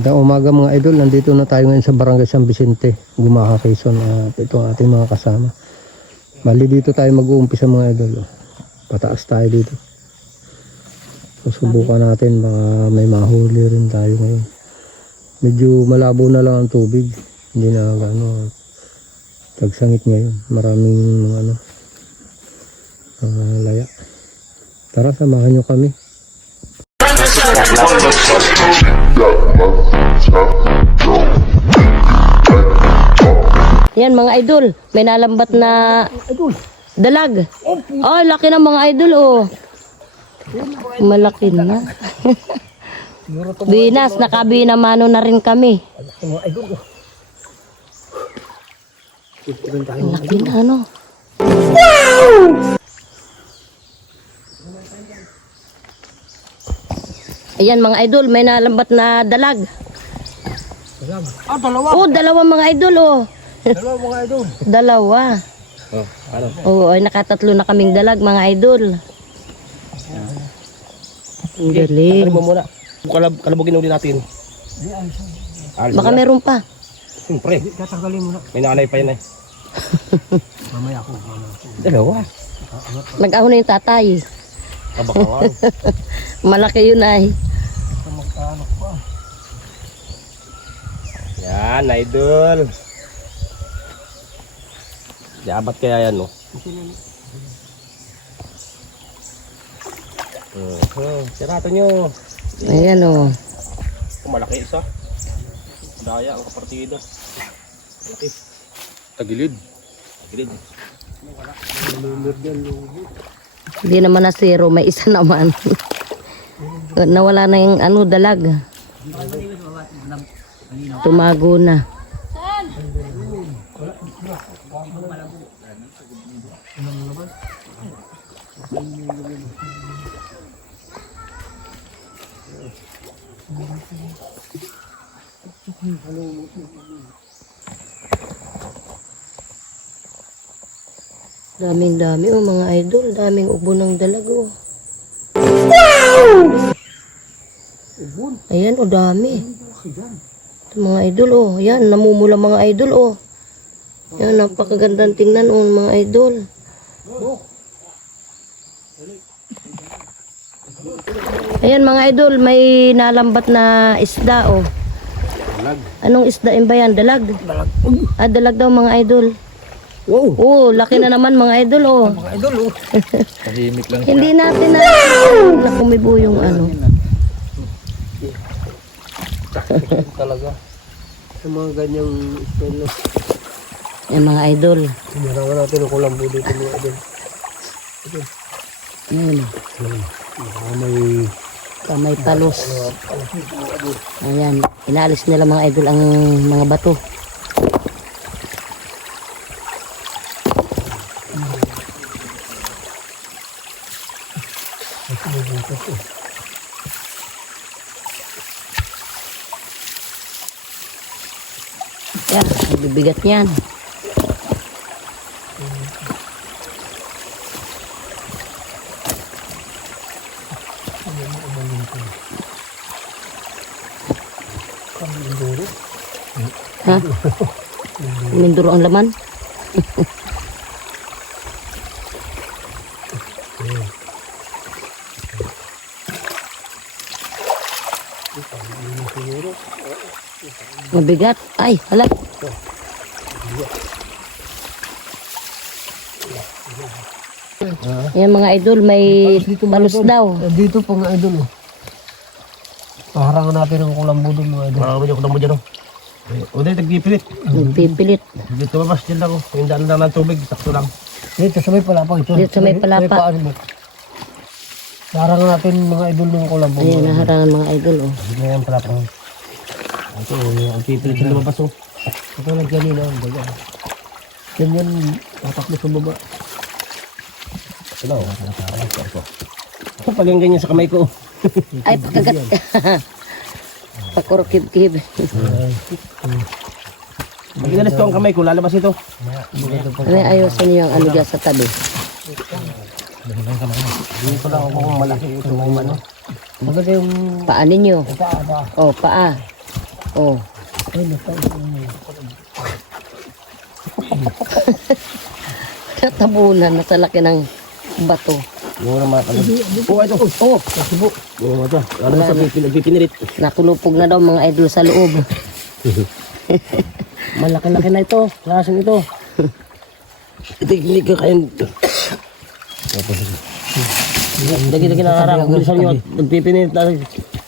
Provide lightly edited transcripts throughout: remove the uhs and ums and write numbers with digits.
Magandang umaga mga idol, nandito na tayo ngayon sa Barangay San Vicente, Gumaca, Quezon. Ito ang ating mga kasama. Bali dito tayo mag-uumpisa mga idol. Pataas tayo dito. Susubukan natin, baka may mahuli rin tayo ngayon. Medyo malabo na lang ang tubig. Hindi na gano tagsangit ngayon. Maraming laya. Tara, samahan nyo kami. Yan mga idol, may nalambat na dalag. Oh, laki na mga idol oh. Malaki na. Binas, nakabinamano na rin kami. Laki na ano. Ayan mga idol, may nalambat na dalag. Dalawa. Oh, dalawa mga idol oh. Dalawa mga idol. Dalawa. Oh, ano? Oo, ay nakatatlo na kaming dalag mga idol. Ang galing. Mo muna. Kalabugin ulit natin. Baka meron pa. Siyempre. Tatanggalin mo na. May nanay pa yan eh. Mamaya ako. Dalawa. Nag-ahon na yung tatay. Kabakangan. Malaki yun ay. Yan, idol. Jabat kaya yan, no? Sirato nyo. Ayan o. Malaki isa. Daya ang kapartido. Malaki. Tagilid. Tagilid. Hindi naman na zero, may isa naman. Nawala na yung dalag. Tumago na. Daming dami oh mga idol, daming ubo ng dalag oh. Ayan oh, dami. Ito, mga idol oh, yan namumula mga idol oh. Yan, napakagandang tingnan oh mga idol. Ayan mga idol, may nalambat na isda oh. Anong isda ba yan? Dalag? Dalag daw mga idol. Wow. Oh, laki na naman mga idol oh. Mga idol oh. Tahimik lang. Hindi natin na kumibo yung Talaga. Yung mga ganyang style. Yung mga idol. Hinarangan natin ang kulambo dito mga idol. Ayun. Baka may Kamay palos. Ayan. Inaalis nila mga idol ang mga bato. Yan. Ang bibigat niyan. Ha? Minduro ang laman. Mabigat. Ay, hala. Yan mga idol, may palos daw. dito po mga idol oh. Paharangan natin ang kulambo doon mga idol. Marami ako mo dyan, no? O dahil tagpipilit. Pipilit. Dito mabas dyan lang, oh. Yung daan lang ng tubig, sakto lang. Dito sa may palapa ito. Dito sa may palapa. Paharangan natin mga idol ng kulambo. Ayan, naharangan mga idol oh. Hindi na yan pala pa. Ito, ang pipilit yung lumabas, oh. Ito lang dyan yun ah. Ganyan, tatakbo sa baba. Ito, oh. Pag yung ganyan sa kamay ko, oh. Ay, pagkagat. Pakurkib-kib. Pag inalis ko ang kamay ko, lalabas ito. Ano ayusin niyo ang aluga sa tabi? Dito lang ako kung malaki ito. Ano? Maganda yung Paa ninyo. paa. Oh, paa. Oh. Natabunan na sa laki ng bato. Mura mga kami. Oh, ito. Oh, kasibo. Oh, ito. Ano sa pinagpipinirit? Natulupog na daw mga idol sa loob. Malaki-laki na ito. Klaseng ito. Ito yung ka kayo. Lagi-lagi na harang. Bilisan nyo. Nagpipinirit na.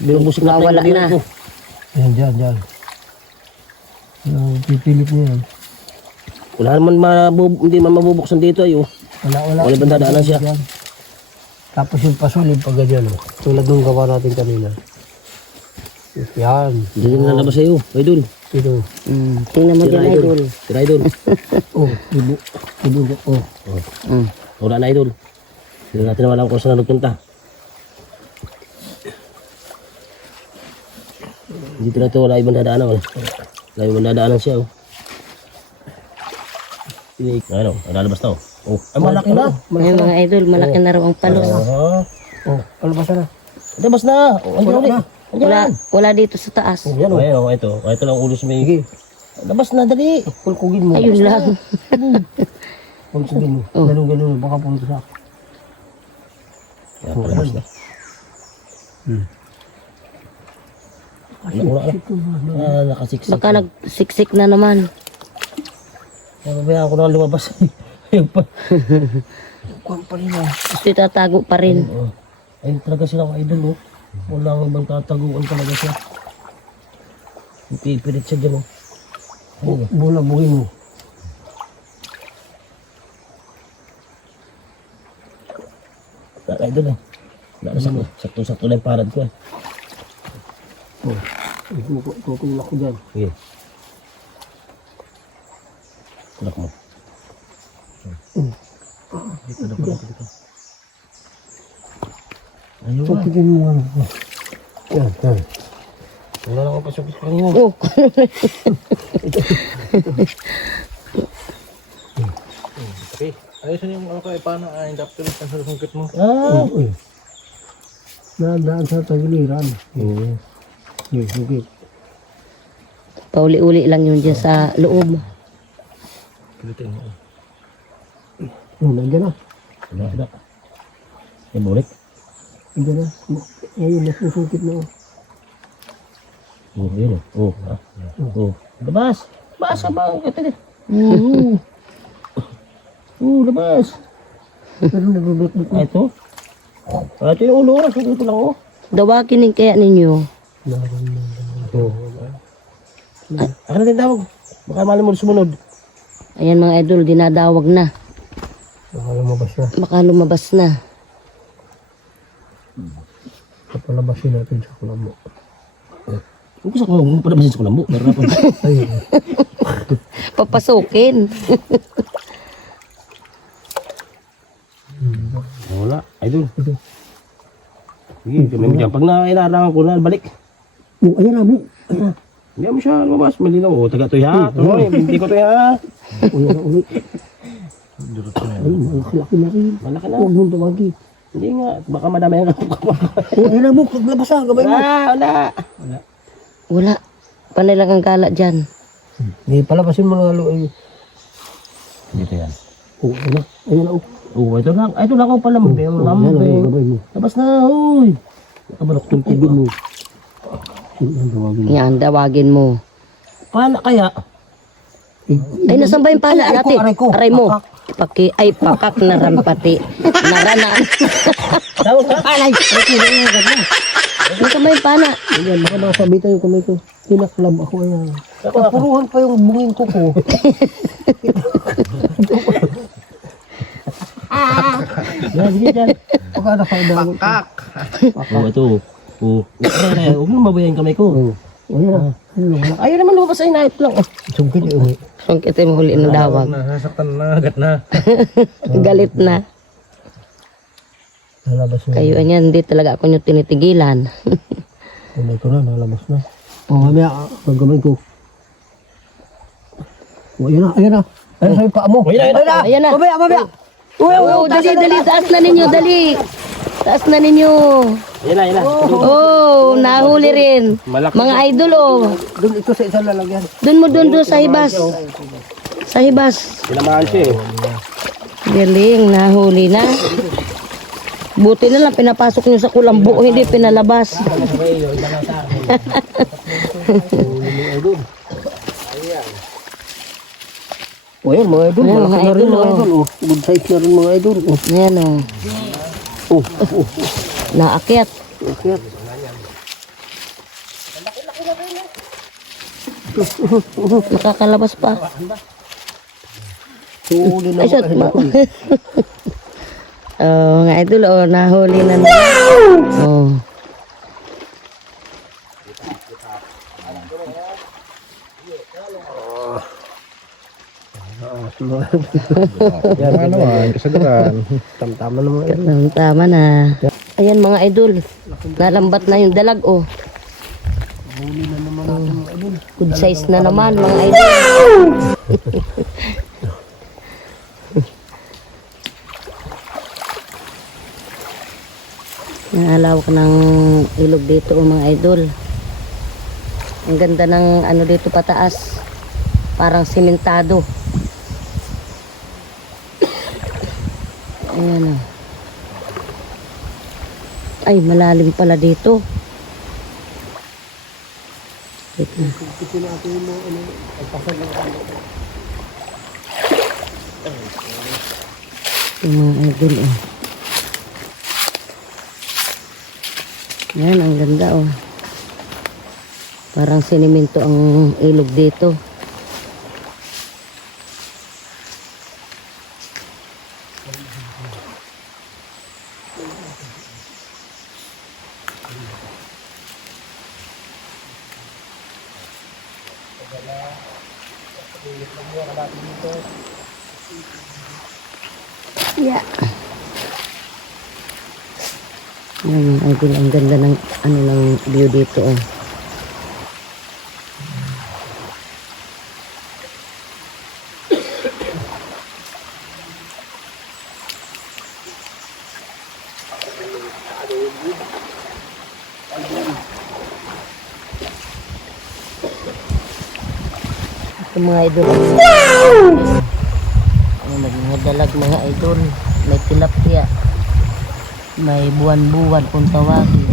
Binubusik na Nawala na. Yan, dyan. Pipilit niya yan. Wala naman hindi man mabubuksan dito ay oh. Wala. Wala bang dadaanan siya? Yan. Tapos yung pasulib pag ganyan. Oh. Tulad nung gawa natin kanina. Yan. Hindi na nalabas sa'yo. Idol. Ito. Tingnan mo Tira din idol. Tira idol. Oh, ibu. Oh. Wala na idol. Hindi natin naman alam kung saan nagpunta. Dito na ito, wala ibang dadaanan. Wala ibang dadaanan siya. Oh. Ano, lalabas na. Oh, ay malaki na. Ayun mga idol, malaki na raw ang palos. Oh, palabas na. Labas na. Oh, andiyan ulit. Wala dito sa taas. Oh, yan oh. Ito. Ito lang ulos may. Labas na, dali. Kulkugin mo. Ayun lang. Kulkugin mo. Ganun. Baka punta sa ako. Yan, palabas na. Wala. Nakasiksik. Baka nagsiksik na naman. Pabayaan ko na lumabas. Ayun pa. Kuwan pa rin ah. Gusto itatago pa rin. Ayun talaga sila mga idol, oh. Wala nga ibang tataguan talaga siya. Ipipilit siya dyan, oh. Bulabugin mo. Wala idol, eh. Wala na siya, sakto-sakto lang yung parad ko, eh. Tutulak ko dyan. Sige. Tulak mo. Dito. Ayun. Tukitin mo ano. Yan. Wala na akong pasok sa kanina. Oh, Okay. Ayusin yung ano kay paano inductor ang susungkit mo. Uy. Daan sa tagiliran. Sige. pauli-uli lang yun dyan sa loob. Pilitin mo. Nandiyan na. Wala. Yan bulik. Nandiyan na. Ngayon, nasusungkit na. Oh, yun oh. Oh. Labas. Labas ka ba? Labas. Pero nagbibit-bit na. Ito. Ito yung ulo. Ito lang oh. Dawagin kaya ninyo. Ako na din tawag. Baka mali mo sumunod. Ayan mga idol, dinadawag na. Baka lumabas na. Baka lumabas na. Kapalabasin natin sa kulambo. Kung gusto ko, huwag mo palabasin sa kulambo. Meron ako. Ayun. Papasukin. Wala. Idol. Sige, kami mo dyan. Pag nailarangan ko na, balik. Ayun na, mo. Ayun na. Hindi mo siya lumabas. Malinaw. O, taga to ya. Tuloy. Hindi ko to ya. Uy, na ulit. Ay, malaki-laki na rin. Malaki na. Huwag mong tumagi. Hindi nga. Baka madami ang Ayun na, mo. Kaglabas na. Gabay mo. Wala. Wala. Panay lang ang gala dyan. Hindi, palabasin mo na lalo. Dito yan. Ayun na. Ayun na. Oh, ito lang. Ito lang ako pala. Mambing. Gabay mo. Labas na. Uy. Nakabalok tong Tugin mo. Ang tawagin mo. Yan, dawagin mo. Paano kaya? Ay, nasan ba yung pala Aray ko, natin? aray ko. Aray mo. Pakak na rampati. Naranaan. Tawag ka? Alay! Nasan ba yung pana? Ayan, baka nakasabitan yung kamay ko. Tinaklab ako. Ayan. Puruhan pa yung bungin ko ko. Yan, sige dyan. Baka nakadagot. Oh, ito. Oh. Huwag mo mabayan kamay ko. Ayun na. Ayun na. Wala. Ayaw naman lumabas ay naip lang. Sungkit yung uwi. Sungkit ay mahuli ng dawag. Nasaktan na, agat na. Galit na. Nalabas na. Kayo anyan, hindi talaga ako nyo tinitigilan. Kamay ko na, nalabas na. O, mamaya, pagkamay ko. O, ayun na, ayun na. Ayun na, paa mo. Ayun na. Ayan na. Mamaya. Oo, dali, taas na ninyo, dali. Taas na ninyo. Ayan na, ayan na. Oh, nahuli rin. Malaki. Mga idol, oh. Doon, ito sa isang lalagyan. Doon sa hibas. Sa hibas. Tinamaan siya eh. Galing, nahuli na. Buti na lang, pinapasok nyo sa kulambo, hindi pinalabas. O yan, mga idol. Ayan, Malaki mga na rin, idol, mga idol. Oh. Good size na rin, mga idol. Oh, Ayan, oh. oh, oh. Naakyat. Okay. Nakakalabas pa. Huli na Ay, shot mga mo. idol. Oh, mga idol, oh, nahuli na na. Oh. Yan naman, kasagaran. Tama na mga idol. Tama na. Ayan mga idol. Nalambat na yung dalag, oh. Huli na naman natin mga idol. Good size na naman mga idol. Naalawak ng ilog dito, oh, mga idol. Ang ganda ng ano dito pataas. Parang simentado. Ayan, oh. Ay, malalim pala dito. Wait na. Yung mga idol, oh. Yan, ang ganda, oh. Parang sinimento ang ilog dito. Yeah. Yan, mga idol, ang ganda ng ano ng view dito, oh. Ito mga idol. Ano, mga dalag mga idol. May tilapia. May buwan-buwan kung tawagin.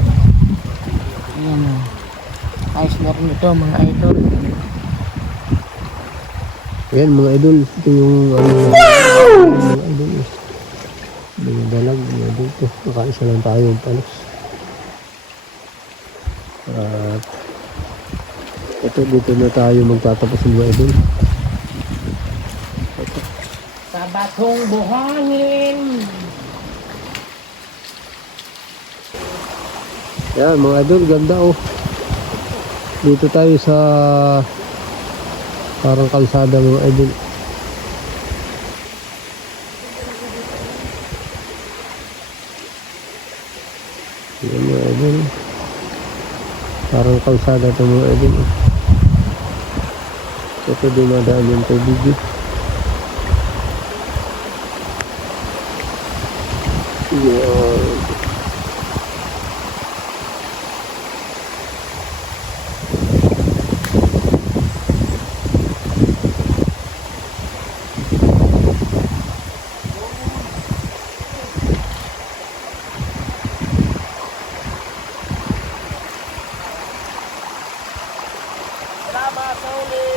Ayan, o. Ayos na rin ito mga idol. Ayan mga idol. Ito yung ano, mga idol. Mga dalag. Mga dito. Nakaisa lang tayo yung palos. At ito dito na tayo magtatapos ng mga idol. Sa batong buhangin. Yan mga idol, ganda oh. Dito tayo sa parang kalsada mga idol. Yan mga idol. Parang kalsada ito mga idol. Ito dumadaan yung tubig. Yan. Salamat sa uli.